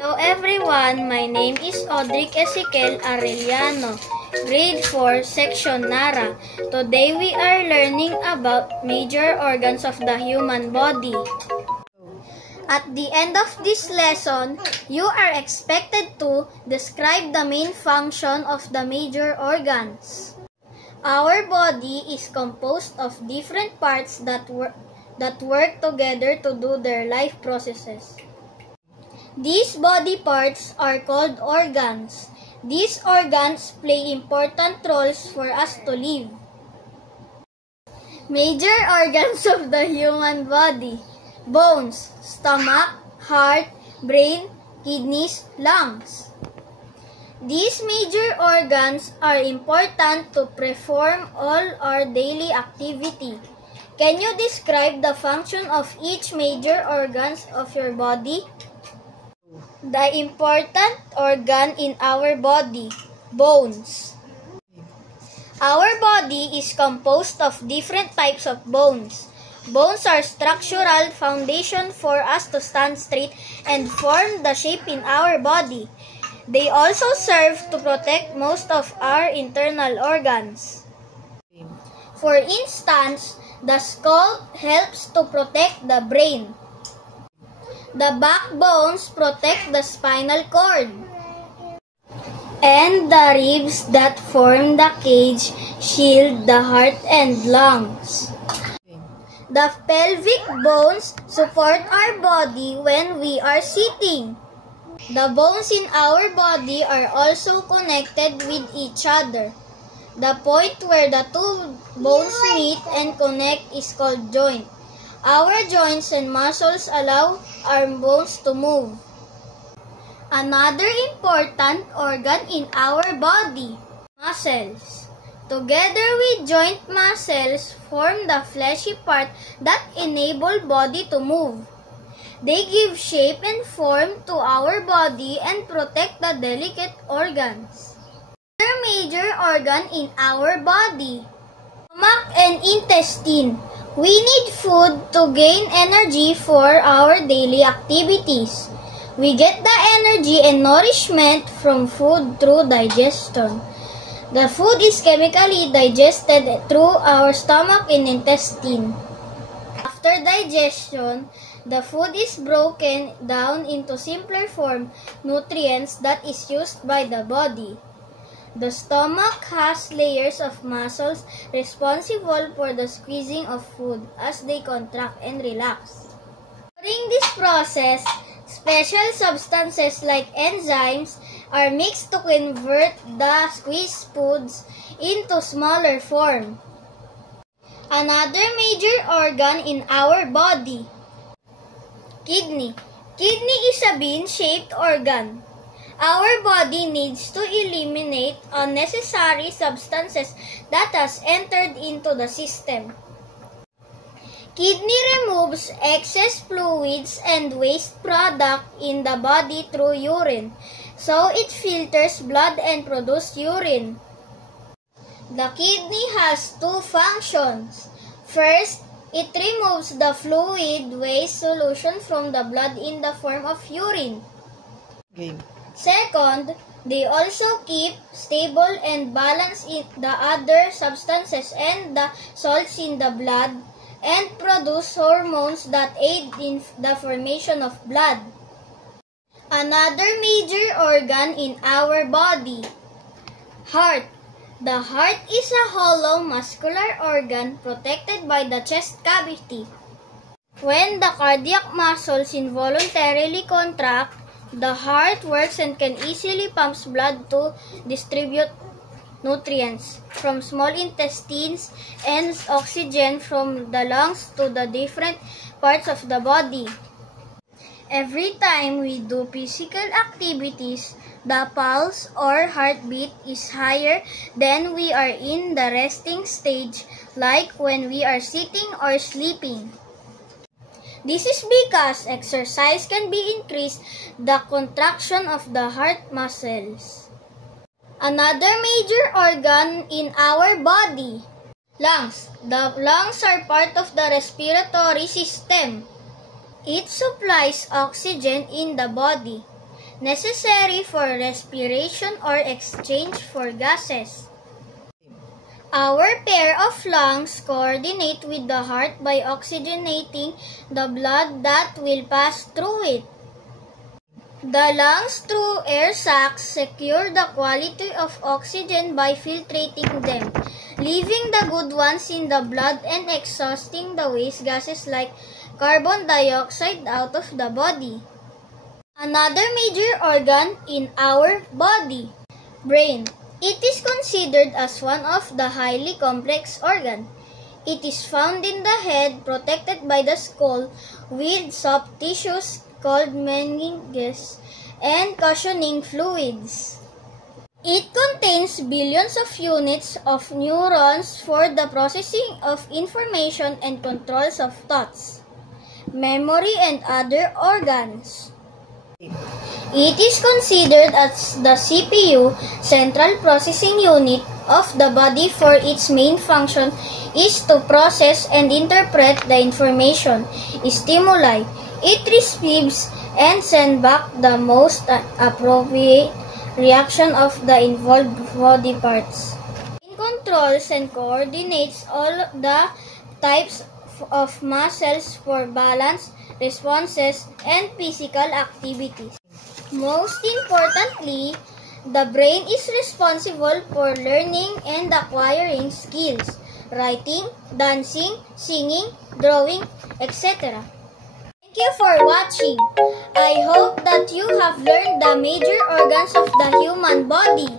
Hello everyone, my name is Audric Ezequiel Arellano, Grade 4, Section Nara. Today we are learning about major organs of the human body. At the end of this lesson, you are expected to describe the main function of the major organs. Our body is composed of different parts that work together to do their life processes. These body parts are called organs. These organs play important roles for us to live. Major organs of the human body: bones, stomach, heart, brain, kidneys, lungs. These major organs are important to perform all our daily activity. Can you describe the function of each major organs of your body? The important organ in our body: bones. Our body is composed of different types of bones. Bones are structural foundation for us to stand straight and form the shape in our body. They also serve to protect most of our internal organs. For instance, the skull helps to protect the brain. The backbones protect the spinal cord. And the ribs that form the cage shield the heart and lungs. The pelvic bones support our body when we are sitting. The bones in our body are also connected with each other. The point where the two bones meet and connect is called joint. Our joints and muscles allow our bones to move. Another important organ in our body: muscles. Together with joint muscles form the fleshy part that enable body to move. They give shape and form to our body and protect the delicate organs. Another major organ in our body: stomach and intestine. We need food to gain energy for our daily activities. We get the energy and nourishment from food through digestion. The food is chemically digested through our stomach and intestine. After digestion, the food is broken down into simpler form nutrients that is used by the body. The stomach has layers of muscles responsible for the squeezing of food as they contract and relax. During this process, special substances like enzymes are mixed to convert the squeezed foods into smaller form. Another major organ in our body: kidney. Kidney is a bean-shaped organ. Our body needs to eliminate unnecessary substances that has entered into the system. Kidney removes excess fluids and waste product in the body through urine, so it filters blood and produces urine. The kidney has two functions. First, it removes the fluid waste solution from the blood in the form of urine. Second, they also keep stable and balance the other substances and the salts in the blood and produce hormones that aid in the formation of blood. Another major organ in our body: heart. The heart is a hollow muscular organ protected by the chest cavity. When the cardiac muscles involuntarily contract, the heart works and can easily pump blood to distribute nutrients from small intestines and oxygen from the lungs to the different parts of the body. Every time we do physical activities, the pulse or heartbeat is higher than we are in the resting stage, like when we are sitting or sleeping. This is because exercise can be increased the contraction of the heart muscles. Another major organ in our body: lungs. The lungs are part of the respiratory system. It supplies oxygen in the body. necessary for respiration or exchange for gases. Our pair of lungs coordinate with the heart by oxygenating the blood that will pass through it. The lungs through air sacs secure the quality of oxygen by filtrating them, leaving the good ones in the blood and exhausting the waste gases like carbon dioxide out of the body. Another major organ in our body, brain. It is considered as one of the highly complex organs. It is found in the head, protected by the skull, with soft tissues called meninges and cushioning fluids. It contains billions of units of neurons for the processing of information and controls of thoughts, memory, and other organs. It is considered as the CPU, central processing unit, of the body, for its main function is to process and interpret the information, stimuli it receives, and send back the most appropriate reaction of the involved body parts. It controls and coordinates all the types of muscles for balance, responses, and physical activities. Most importantly, the brain is responsible for learning and acquiring skills, writing, dancing, singing, drawing, etc. Thank you for watching. I hope that you have learned the major organs of the human body.